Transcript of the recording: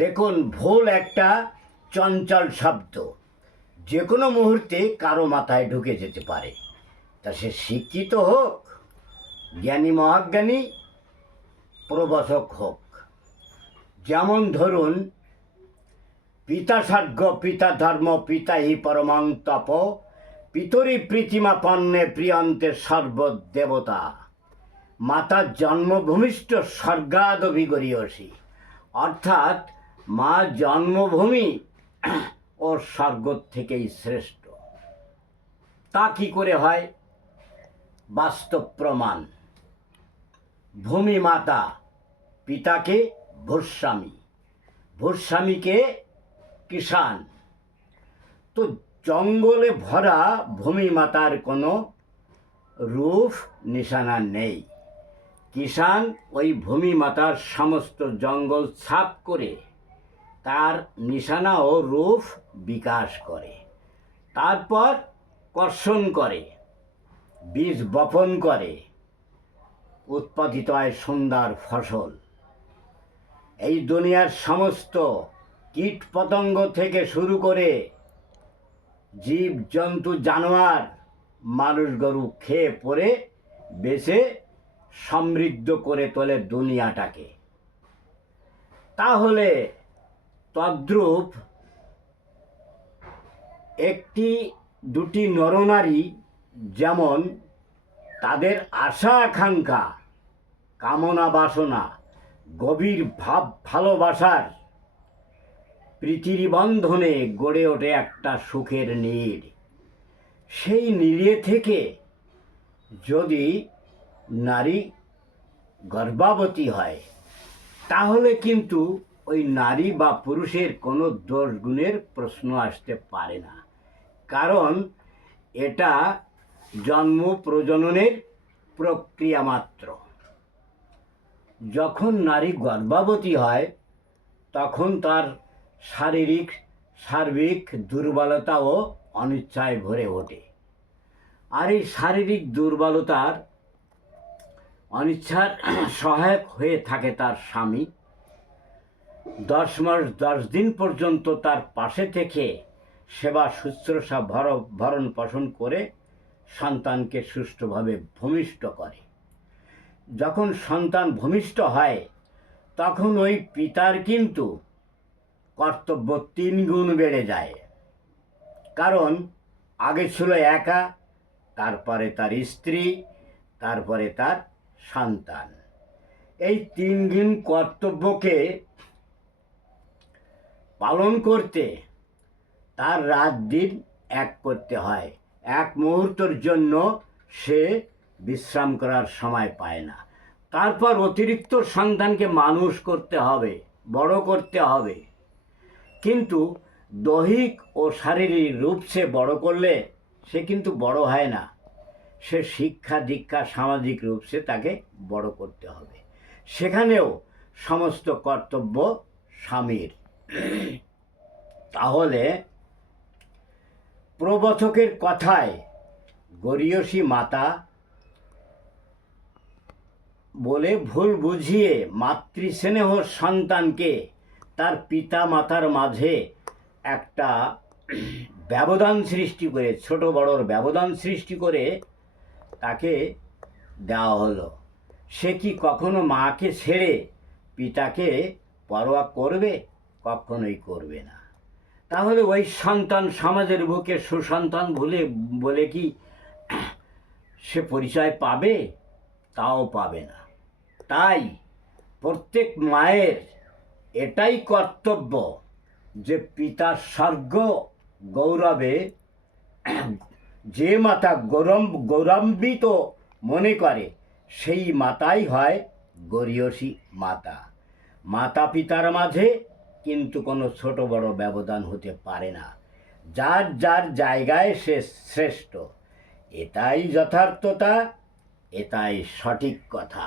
দেখুন, ভুল একটা চঞ্চল শব্দ, যে কোনো মুহূর্তে কারো মাথায় ঢুকে যেতে পারে। তা সে শিক্ষিত হোক, জ্ঞানী মহাজ্ঞানী, প্রবচক হোক। যেমন ধরুন, পিতা স্বর্গ পিতা ধর্ম পিতা হি পরমাং তপ, পিতরি প্রীতিমা পণ্যে প্রিয়ন্তে সর্বদেবতা, মাতা জন্মভূমিষ্ঠ স্বর্গাদভিগরীয়সী। অর্থাৎ মা জন্মভূমি ও স্বর্গ থেকেই শ্রেষ্ঠ। তা কি করে হয়? বাস্তব প্রমাণ। ভূমি মাতা, পিতাকে ভূস্বামী, ভূস্বামীকে কিষাণ। তো জঙ্গলে ভরা ভূমি মাতার কোনো রূপ নিশানা নেই। কিষাণ ওই ভূমি মাতার সমস্ত জঙ্গল সাফ করে তার নিশানা ও রূপ বিকাশ করে, তারপর কর্ষণ করে, বীজ বপন করে, উৎপাদিত হয় সুন্দর ফসল। এই দুনিয়ার সমস্ত কীট পতঙ্গ থেকে শুরু করে জীব জন্তু জানোয়ার মানুষ গরু খেয়ে পরে বেঁচে সমৃদ্ধ করে তোলে দুনিয়াটাকে। তাহলে তদ্রূপ একটি দুটি নরনারী যেমন তাদের আশা আকাঙ্ক্ষা, কামনা বাসনা, গভীর ভাব ভালোবাসার প্রীতির বন্ধনে গড়ে ওঠে একটা সুখের নীড়। সেই নীড়ে থেকে যদি নারী গর্ভবতী হয়, তাহলে কিন্তু ওই নারী বা পুরুষের কোনো দোষ গুণের প্রশ্ন আসতে পারে না, কারণ এটা জন্ম প্রজননের প্রক্রিয়া মাত্র। যখন নারী গর্ভবতী হয়, তখন তার শারীরিক সার্বিক দুর্বলতা ও অনিচ্ছায় ভরে ওঠে। আর এই শারীরিক দুর্বলতার অনিচ্ছার সহায়ক হয়ে থাকে তার স্বামী। 10 মাস 10 দিন পর্যন্ত তার পাশে থেকে সেবা শুশ্রূষা ভরণ পোষণ করে সন্তানকে সুষ্ঠুভাবে ভূমিষ্ঠ করে। যখন সন্তান ভূমিষ্ঠ হয়, তখন ওই পিতার কিন্তু কর্তব্য 3 গুণ বেড়ে যায়। কারণ আগে ছিল একা, তারপরে তার স্ত্রী, তারপরে তার সন্তান। এই 3 গুণ কর্তব্যকে পালন করতে তার রাত দিন এক করতে হয়। এক মুহূর্তের জন্য সে বিশ্রাম করার সময় পায় না। তারপর অতিরিক্ত সন্তানকে মানুষ করতে হবে, বড় করতে হবে। কিন্তু দৈহিক ও শারীরিক রূপ সে বড় করলে সে কিন্তু বড় হয় না। সে শিক্ষা দীক্ষা সামাজিক রূপ সে তাকে বড় করতে হবে। সেখানেও সমস্ত কর্তব্য স্বামীর। তাহলে প্রবচকের কথায় গরীয়সী মাতা বলে ভুল বুঝিয়ে মাতৃস্নেহ সন্তানকে তার পিতা মাতার মাঝে একটা ব্যবধান সৃষ্টি করে, ছোট বড়র ব্যবধান সৃষ্টি করে তাকে দেওয়া হলো। সে কি কখনো মাকে ছেড়ে পিতাকে পরোয়া করবে? কখনোই করবে না। তাহলে ওই সন্তান সমাজের বুকে সুসন্তান বলে কি সে পরিচয় পাবে? তাও পাবে না। তাই প্রত্যেক মায়ের এটাই কর্তব্য যে পিতার স্বর্গ গৌরবে যে মাতা গৌরবান্বিত মনে করে, সেই মাতাই হয় গরীয়সী মাতা। মাতা পিতার মাঝে কিন্তু কোনো ছোট বড় ব্যবধান হতে পারে না। যার যার জায়গায় সে শ্রেষ্ঠ। এটাই যথার্থতা, এটাই সঠিক কথা।